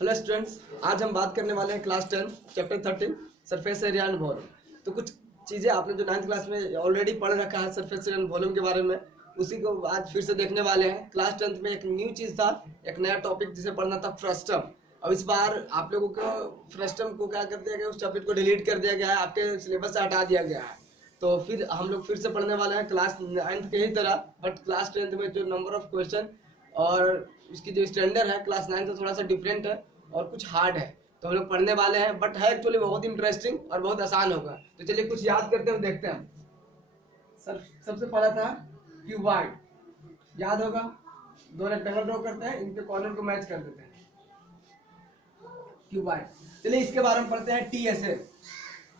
Hello students, आज हम बात करने वाले हैं class 10 chapter 13 surface area and volume. तो कुछ चीज़ें आपने जो 9th क्लास में ऑलरेडी पढ़ रखा है सरफेस एरिया एंड वॉल्यूम के बारे में, उसी को आज फिर से देखने वाले हैं। क्लास 10th में एक न्यू चीज़ था, एक नया टॉपिक जिसे पढ़ना था फ्रस्टम। अब इस बार आप लोगों को फ्रस्टम को क्या कर दिया गया, उस टॉपिक को डिलीट कर दिया गया है, आपके सिलेबस से हटा दिया गया है। तो फिर हम लोग फिर से पढ़ने वाले हैं क्लास 9th के ही तरह, बट क्लास 10th में जो नंबर ऑफ क्वेश्चन और इसकी जो स्टैंडर्ड है क्लास 9 से थोड़ा सा डिफरेंट है और कुछ हार्ड है। तो हम लोग पढ़ने वाले हैं, बट है एक्चुअली बहुत इंटरेस्टिंग और बहुत आसान होगा। तो चलिए कुछ याद करते हैं, देखते हैं। सर सबसे पहला था क्यूबॉइड, याद होगा। दो रेक्टेंगल ड्रॉ करते हैं, इनके कॉर्नर को मैच कर देते हैं, क्यूबॉइड। चलिए इसके बारे में पढ़ते हैं। टीएसए,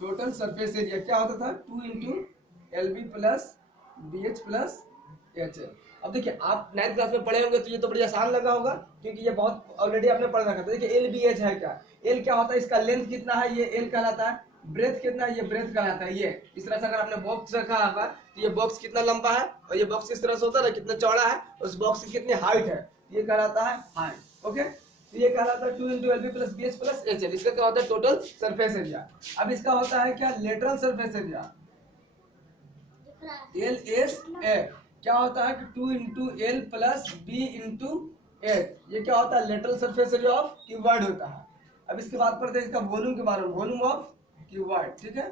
टोटल सरफेस एरिया, क्या होता था 2 into LB plus BH plus HL। अब देखिए आप 9th क्लास में पढ़े होंगे तो ये तो बड़ी आसान लगा होगा, क्योंकि ये बहुत ऑलरेडी आपने पढ़ रखा था। देखिए LBH है क्या, L क्या होता है, इसका लेंथ कितना है, ये L कहलाता है। ब्रेथ कितना है, ये ब्रेथ कहलाता है। ये इस तरह से अगर आपने बॉक्स रखा होगा तो ये बॉक्स कितना लंबा है और ये बॉक्स किस तरह से होता है, कितना चौड़ा है, उस बॉक्स की कितनी हाइट है, ये कहलाता है हाइट। ओके, तो ये कहलाता है 2 into LB plus BH plus HL। इसका क्या होता है, टोटल सरफेस एरिया। अब इसका होता है क्या, लेटरल सरफेस एरिया, LSA। क्या होता है कि 2 into L plus B into H। ये क्या होता है, lateral surface area of cuboid होता है। अब इसके बाद पढ़ते हैं इसका वॉल्यूम के बारे में, वॉल्यूम ऑफ क्यूबॉइड। ठीक है,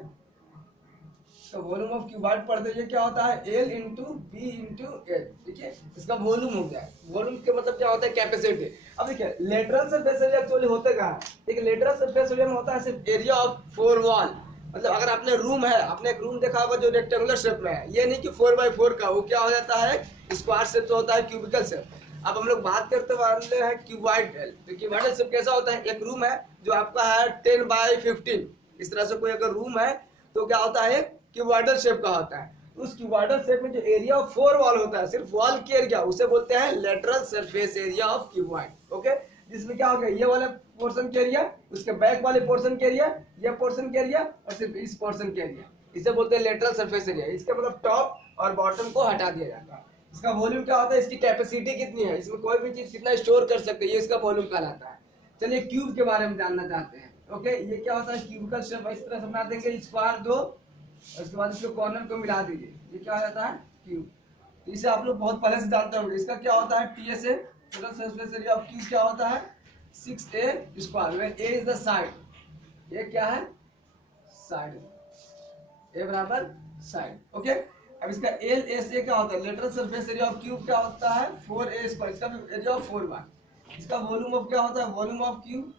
इसका वॉल्यूम ऑफ क्यूबॉइड पढ़ते हैं। ये क्या होता है, L into B into H। देखिए इसका वॉल्यूम हो गया। वॉल्यूम के मतलब क्या होता है, कैपेसिटी। अब देखिए लेटरल सरफेस एरिया एक्चुअली होता क्या है, देखिए लेटरल सरफेस एरिया में होता है सिर्फ एरिया ऑफ 4 वॉल। मतलब अगर आपने रूम है, आपने एक रूम देखा होगा जो रेक्टेंगुलर शेप में है, ये नहीं कि 4x4 का, वो क्या हो जाता है स्क्वायर शेप जो होता है, क्यूबिकल शेप। अब हम लोग बात करते वाले हैं क्यूबॉइड। तो क्यूबॉइडल शेप कैसा होता है, एक रूम है जो आपका है 10x15, इस तरह से कोई अगर रूम है तो क्या होता है, क्यूबॉइडल शेप का होता है। उस क्यूबॉइडल शेप में जो एरिया ऑफ 4 वॉल होता है, सिर्फ वॉल की एरिया, उसे बोलते हैं lateral surface area of cuboid. Okay, जिसमें क्या हो गया, ये वाला पोर्शन के एरिया, उसके बैक वाले पोर्शन के एरिया, ये पोर्शन के एरिया और सिर्फ इस पोर्शन के एरिया, इसे बोलते हैं लेटरल सरफेस एरिया। इसका मतलब टॉप और बॉटम को हटा दिया जाता है। इसका वॉल्यूम क्या होता है, इसकी कैपेसिटी कितनी है, इसमें कोई भी चीज कितना स्टोर कर सकते हैं, ये इसका वॉल्यूम कहलाता है। चलिए क्यूब के बारे में जानना चाहते हैं। ओके, ये क्या होता है, क्यूबिकल शेप इस तरह से बना देंगे, स्क्वायर दो, उसके बाद इसके कॉर्नर को मिला दीजिए, ये क्या हो जाता है, क्यूब। इसे आप लोग बहुत पहले से जानते होंगे। इसका क्या होता है, TSA, total surface area of cube, क्या होता है 6A square, where A is the side. ये क्या है, साइड, A बराबर साइड। ओके, अब इसका LSA क्या होता है, lateral surface area of cube, क्या होता है 4A स्क्वायर, इसका भी एरिया ऑफ 4y। इसका वॉल्यूम ऑफ क्या होता है, volume of cube,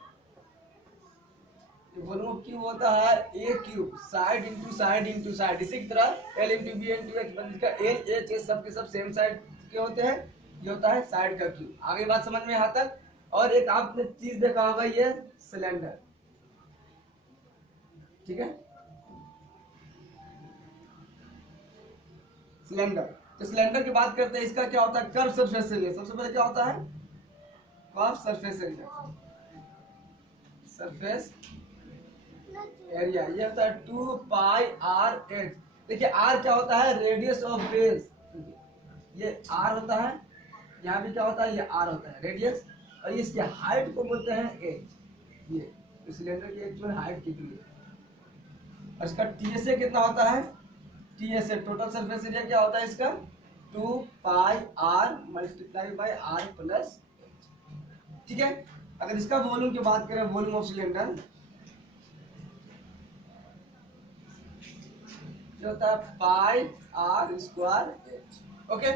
volume of cube होता है A cube, side into side into side. इसी की तरह L into B into H, इसका LHS सब के सब सेम साइड के होते हैं, ये होता है साइड का क्यूब। आगे बात समझ में यहाँ तक। और एक आपने चीज देखा होगा, ये सिलेंडर, ठीक है, सिलेंडर। तो सिलेंडर की बात करते हैं, इसका क्या होता है, कर्व सरफेस एरिया। सबसे पहले क्या होता है, curve surface area, surface area, ये होता है 2πr/h। देखिए r क्या होता है, रेडियस ऑफ बेस, ये r होता है, यहाँ भी क्या होता है, ये r होता है रेडियस, और इसकी हाइट को बोलते हैं h। ये तो सिलेंडर की एक्चुअल हाइट कितनी है। और इसका TSA कितना होता है, TSA टोटल सरफेस एरिया क्या होता है इसका, 2πr multiply by r plus h। ठीक है, अगर इसका वॉल्यूम की बात करें, वॉल्यूम ऑफ सिलेंडर जो होता है πr square h। Okay,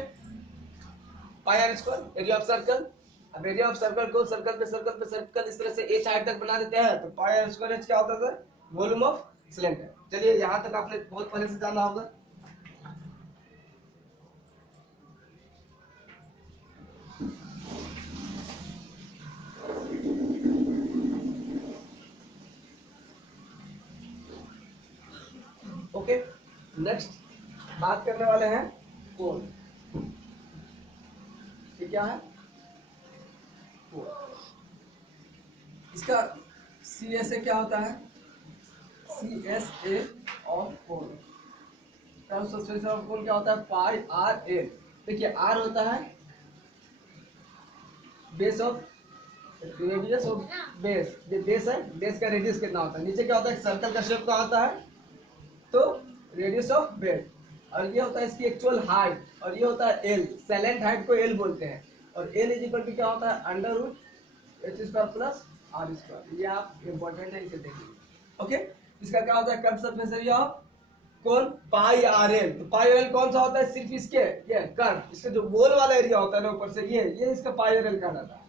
πr square area of circle. अब एरिया ऑफ सर्कल को सर्कल पे सर्कल पे सर्कल इस तरह से h हाइट तक बना देते हैं, तो πr स्क्वायर h क्या होता है, वॉल्यूम ऑफ सिलेंडर। चलिए यहाँ तक आपने बहुत पहले से जाना होगा। ओके, नेक्स्ट बात करने वाले हैं कोण। ये क्या है, कोण। इसका CSA क्या होता है, CSA ऑफ कोण, कर्व सरफेस ऑफ कोण क्या होता है, πr/l। देखिए r होता है base of radius of base, ये बेस है, बेस का रेडियस कितना होता है। नीचे क्या होता है, सर्कल का शेप का होता है, तो रेडियस ऑफ बेस, और ये होता है इसकी एक्चुअल हाइट, और ये होता है एल, सैलेंट हाइट को एल बोलते हैं, और एल इज इक्वल टू क्या होता है, under root h square plus r square. ये आप इंपॉर्टेंट है, इसे देखिए। ओके, इसका क्या होता है, कर्व सरफेस एरिया ऑफ कौन, पाई आर एल। तो पाई आर एल कौन सा होता है, सिर्फ इसके ये कर्व, इसके जो गोल वाला एरिया होता है ना ऊपर से, ये इसका पाई आर एल कहलाता है।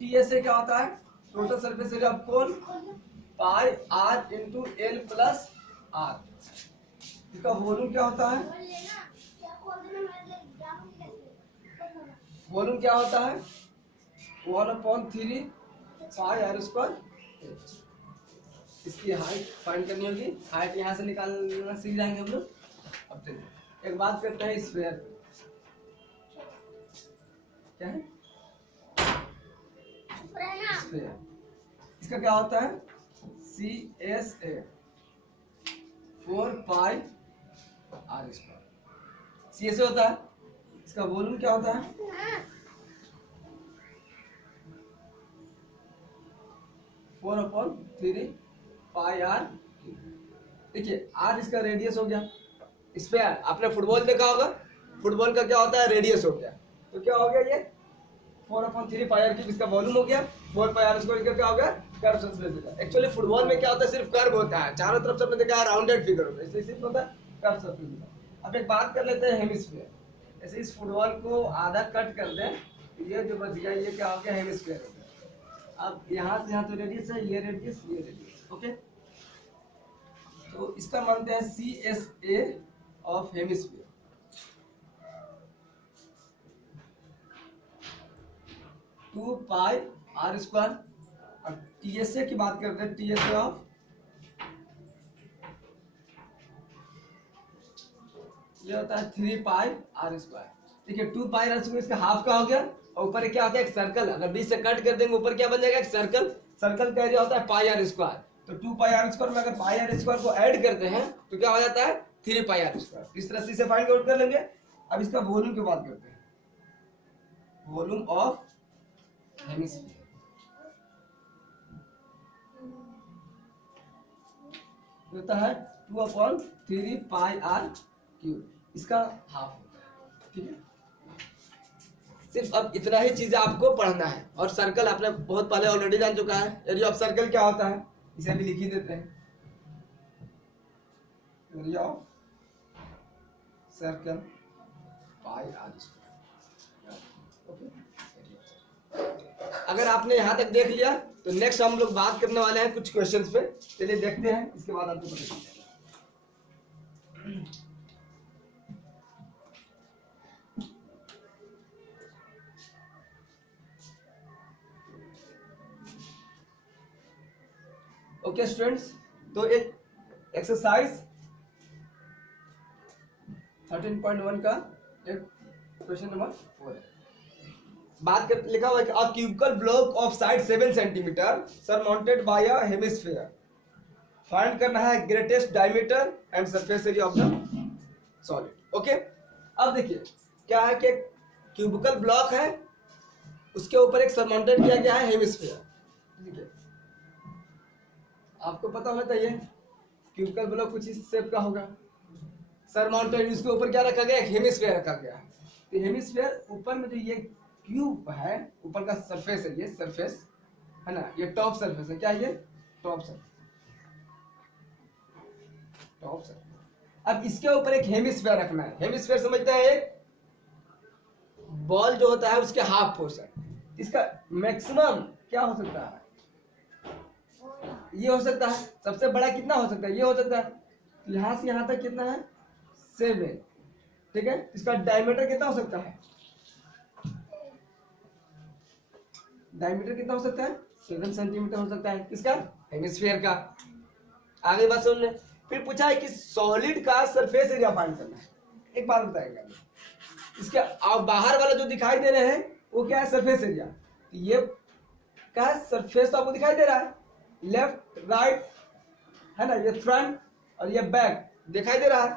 टीएसए क्या होता है, टोटल सरफेस एरिया ऑफ कौन, pi R into L plus R. इसका वॉल्यूम क्या होता है, वॉल्यूम क्या होता है, 1/3 पाई आर स्क्वायर। इसकी हाइट फाइंड करनी होगी, हाइट यहाँ से निकालना सीख जाएंगे हम लोग। अब चलिए एक बात करते हैं स्फीयर, क्या है स्फीयर, इसका क्या होता है, CSA 4 pi are square. CSA होता है, इसका वॉल्यूम क्या होता है, 4/3 पाई आर। देखिए आर इसका रेडियस हो गया, स्फीयर आपने फुटबॉल देखा होगा, फुटबॉल का क्या होता है, रेडियस हो गया, तो क्या हो गया ये 4/3 पाई आर क्यूब, इसका वॉल्यूम हो गया 4 पाई आर स्क्वायर, क्या हो गया, कर्व सरफेस। एक्चुअली फुटबॉल में क्या होता है, सिर्फ कर्व होता है, चारों तरफ से आपने देखा है राउंडेड फिगर होता है, इसलिए सिर्फ होता है कर्व सरफेस। अब एक बात कर लेते हैं हेमिस्फीयर। ऐसे इस फुटबॉल को आधा कट कर दें, ये जो बच गया ये क्या हो गया, हेमिस्फीयर हो गया। अब यहाँ से यहाँ तो रेडियस है, ये रेडियस ये रेडियस। ओके, तो इसका मानते हैं CSA of hemisphere. Two pi are square. अब TSA की बात करते हैं, TSA ऑफ, ये होता है 3 पाई आर स्क्वायर। देखिए 2 पाई आर स्क्वायर इसका हाफ का हो गया, और ऊपर क्या होता है, एक सर्कल, अगर बीच से कट कर देंगे ऊपर क्या बन जाएगा, एक सर्कल, सर्कल का एरिया होता है पाई आर स्क्वायर। तो 2 पाई आर स्क्वायर में अगर पाई आर स्क्वायर को ऐड करते हैं तो क्या हो जाता है, 3 पाई आर स्क्वायर। इस तरह से इसे फाइंड आउट कर लेंगे। अब इसका वॉल्यूम की बात करते हैं, वॉल्यूम ऑफ हेमिस्फीयर होता है 2/3 पाई आर क्यूब, इसका हाफ होता है। ठीक है, सिर्फ अब इतना ही चीजें आपको पढ़ना है, और सर्कल आपने बहुत पहले ऑलरेडी जान चुका है। एरिया ऑफ सर्कल क्या होता है, इसे अभी लिख ही देते हैं, area of circle pi are square. Okay, अगर आपने यहां तक देख लिया तो नेक्स्ट हम लोग बात करने वाले हैं कुछ क्वेश्चंस पे। चलिए देखते हैं, इसके बाद आपको पता चल जाएगा। ओके स्टूडेंट्स, तो एक एक्सरसाइज 13.1 का एक क्वेश्चन नंबर 4 है। बात कर लिखा हुआ है कि a cubical block of side 7 centimetre surmounted by a hemisphere, find करना है greatest diameter and surface area of the solid. Okay, अब देखिए क्या है कि क्यूबिकल ब्लॉक है, उसके ऊपर एक सरमाउंटेड किया गया है हेमिस्फीयर। ठीक है, आपको पता होना चाहिए क्यूबिकल ब्लॉक कुछ इस शेप का होगा, सरमाउंटेड, उसके ऊपर क्या रखा गया, एक हेमिस्फीयर रखा गया है। तो हेमिस्फीयर ऊपर में जो ये क्यूब है, ऊपर का सरफेस है, ये सरफेस है ना, ये टॉप सरफेस है, क्या ये टॉप सरफेस, टॉप सरफेस। अब इसके ऊपर एक हेमिस्फीयर रखना है। हेमिस्फीयर समझते हैं, एक बॉल जो होता है उसके हाफ पोर्शन, इसका मैक्सिमम क्या हो सकता है, ये हो सकता है, सबसे बड़ा कितना हो सकता है, ये हो सकता है, यहां से यहां तक कितना है 7। ठीक है, इसका डायमीटर कितना हो सकता है, डायमीटर कितना हो सकता है 7 सेंटीमीटर हो सकता है, किसका, हेमिस्फीयर का। आगे बात सुन ले, फिर पूछा है कि सॉलिड का सरफेस एरिया फाइंड करना है। एक बात बताएगा, इसके बाहर वाला जो दिखाई दे रहे हैं वो क्या है, सरफेस एरिया। ये क्या है, सरफेस तो आपको दिखाई दे रहा है, लेफ्ट राइट है ना, ये फ्रंट और ये बैक दिखाई दे रहा है।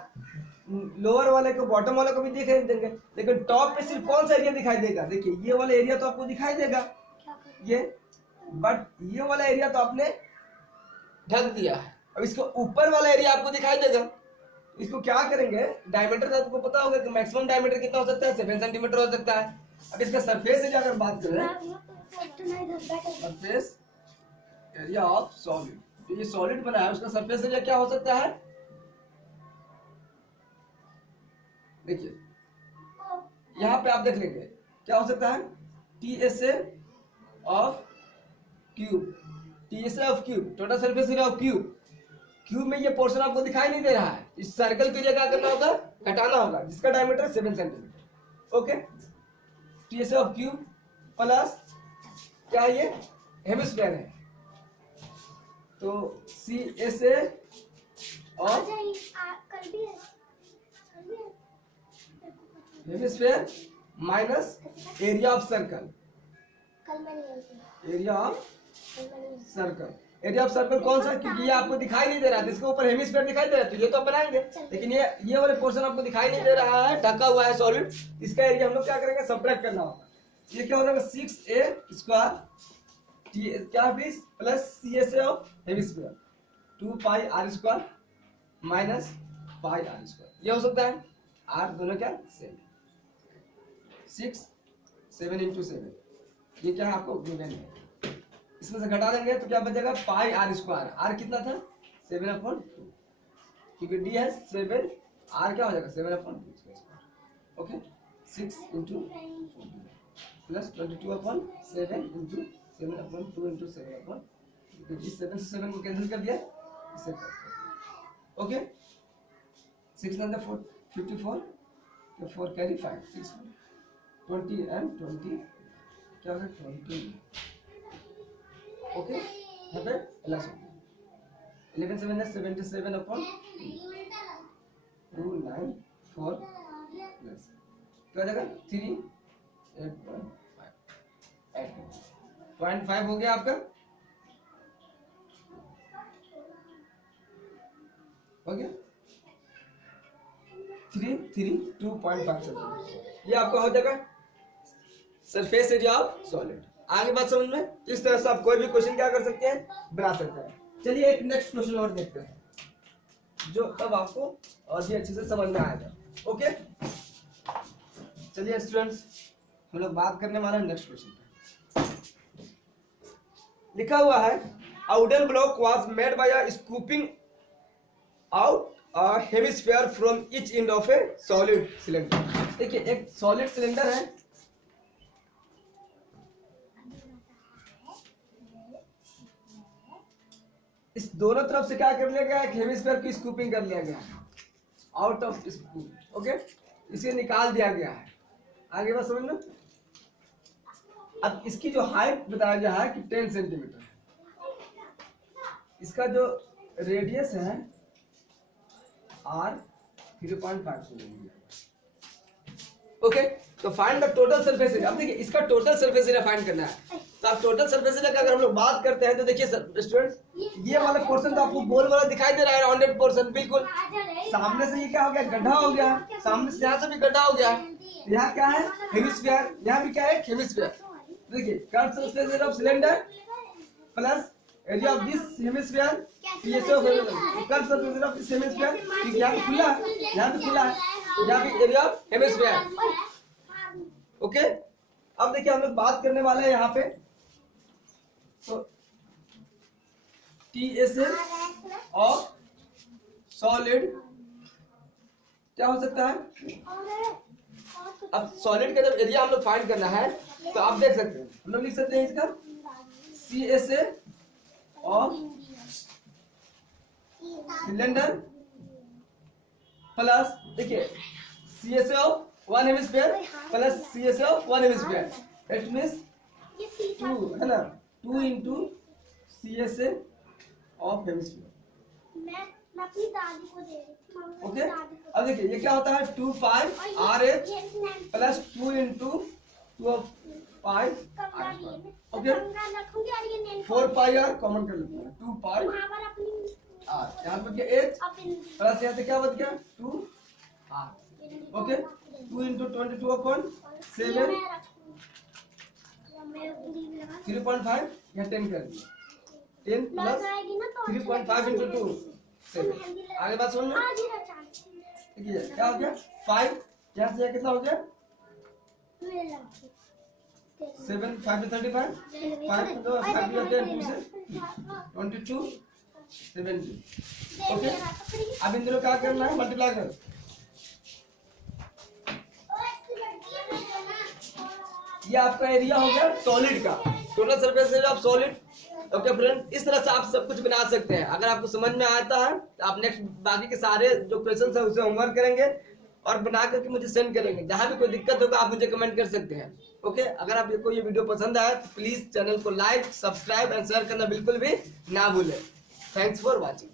लोअर वाले को बॉटम वाले को भी दिखाई देंगे, लेकिन टॉप पे सिर्फ कौन सा एरिया दिखाई देगा, देखिए ये वाला एरिया तो आपको दिखाई देगा। ये, बट ये वाला एरिया तो आपने ढक दिया है। अब इसके ऊपर वाला एरिया आपको दिखाई देगा। इसको क्या करेंगे, डायमीटर आपको पता होगा कि मैक्सिमम डायमीटर कितना हो सकता है, 7 सेंटीमीटर हो सकता है। अब इसका सरफेस एरिया अगर बात करें, सरफेस एरिया ऑफ सॉलिड, तो ये सॉलिड बना है, उसका सरफेस एरिया क्या हो सकता है, देखिए यहाँ पे आप देख लेंगे क्या हो सकता है, TSA of cube, TSA of cube, total surface area of cube. Cube में ये पोर्शन आपको दिखाई नहीं दे रहा है, इस सर्कल के लिए क्या करना होगा, घटाना होगा, जिसका diameter 7 centimetre. Okay, TSA of cube plus क्या ये हेमिस्फीयर है, तो CSA of hemisphere minus area of circle, area of circle. Area of circle कौन सा, क्योंकि ये आपको दिखाई नहीं दे रहा है, इसके ऊपर हेमिस्फीयर दिखाई दे रहा है, तो ये तो बनाएंगे, लेकिन ये वाले पोर्शन आपको दिखाई नहीं दे रहा है, ढका हुआ है सॉलिड, इसका एरिया हम लोग क्या करेंगे, सबट्रैक्ट करना होगा। ये क्या हो जाएगा, 6A स्क्वायर क्या भी plus CSA of hemisphere 2 pi are square minus pi are square, ये हो सकता है। आर दोनों क्या सेम, 6 7 इंटू 7, ये क्या है आपको गिवन है, इसमें से घटा देंगे तो क्या बचेगा, पाई आर स्क्वायर, आर कितना था 7/2, क्योंकि डी है 7, आर क्या हो जाएगा 7/2। Okay, 6 into plus 22/7 into 7/2 into 7/2, इस 7 से 7 को कैंसिल कर दिया, इसे ओके, 6 9 54, 4 कैरी 5 6 20 एंड 20 क्या होगा 20, ओके, यहाँ पे प्लस हो गया, 11 7 है 77/294 प्लस क्या हो जाएगा 3 8.5 हो गया आपका, हो गया 2.5, ये आपका हो जाएगा सरफेस एरिया ऑफ सॉलिड। आगे बात समझ में, इस तरह से आप कोई भी क्वेश्चन क्या कर सकते हैं, बना सकते हैं। चलिए एक नेक्स्ट क्वेश्चन और देखते हैं, जो तब आपको और भी अच्छे से समझ में आएगा। ओके, चलिए स्टूडेंट्स, हम लोग बात करने वाले हैं नेक्स्ट क्वेश्चन पे। लिखा हुआ है, a wooden block was made by a scooping out a hemisphere from each end of A solid cylinder. देखिए एक सॉलिड सिलेंडर है, इस दोनों तरफ से क्या कर लिया गया, एक हेमिस्फीयर की स्कूपिंग कर लिया गया है, आउट ऑफ स्कूप। ओके, इसे निकाल दिया गया है। आगे बात समझ लो। अब इसकी जो हाइट बताया गया है कि 10 सेंटीमीटर, इसका जो रेडियस है R 3.5। ओके, तो find the total surface area. अब देखिए इसका टोटल सरफेस एरिया फाइंड करना है, तो आप टोटल सरफेस एरिया का अगर हम लोग बात करते हैं तो देखिए स्टूडेंट्स, ये वाला पोर्शन तो आपको गोल वाला दिखाई दे रहा है, राउंडेड पोर्शन, बिल्कुल सामने से ये क्या हो गया, गड्ढा हो गया, सामने से यहाँ से भी गड्ढा हो गया, यहाँ क्या है हेमिस्फीयर, यहाँ भी क्या है हेमिस्फीयर। देखिए curve surface area of cylinder plus area of this hemisphere, TSA of curve surface area of this hemisphere, यहाँ पे खुला है, यहाँ पे खुला है, यहाँ पे एरिया ऑफ हेमिस्फीयर। ओके, अब देखिए हम लोग बात करने वाले हैं यहाँ पे, तो TSA ऑफ सॉलिड क्या हो सकता है। अब सॉलिड का जब एरिया हम लोग फाइंड करना है तो आप देख सकते हैं, हम लोग लिख सकते हैं इसका CSA ऑफ सिलेंडर प्लस देखिए CSA of 1 hemisphere plus CSA of 1 hemisphere, it means 2 है ना, 2 इंटू CSA ऑफ हेमिस्फीयर। मैं अपनी दादी को दे रही हूं। ओके, अब देखिए ये क्या होता है 2 pi RH plus 2 into 2 pi. Okay, 4 pi r common कर लेते हैं, 2 पाई आर, यहाँ पे क्या H प्लस यहाँ से क्या बच गया 2 R। ओके, 2 इंटू 22/7 3.5 या 10 कर दिया, 10 प्लस 3.5 इंटू 2 7। आगे बात सुन लो, देखिए क्या हो गया 5 यहाँ से कितना हो गया 7 5 to 35 5 तो 5 to 10 2 से 22 70। ओके अब इन दोनों क्या करना है मल्टीप्लाई करो। ये आपका एरिया हो गया सॉलिड का, total surface area of solid. Okay friend, इस तरह से आप सब कुछ बना सकते हैं। अगर आपको समझ में आता है तो आप नेक्स्ट बाकी के सारे जो क्वेश्चन है उसे होमवर्क करेंगे और बना करके मुझे सेंड करेंगे। जहां भी कोई दिक्कत होगा आप मुझे कमेंट कर सकते हैं। ओके, अगर आपको ये वीडियो पसंद आया तो प्लीज चैनल को लाइक, सब्सक्राइब एंड शेयर करना बिल्कुल भी ना भूलें। Thanks for watching.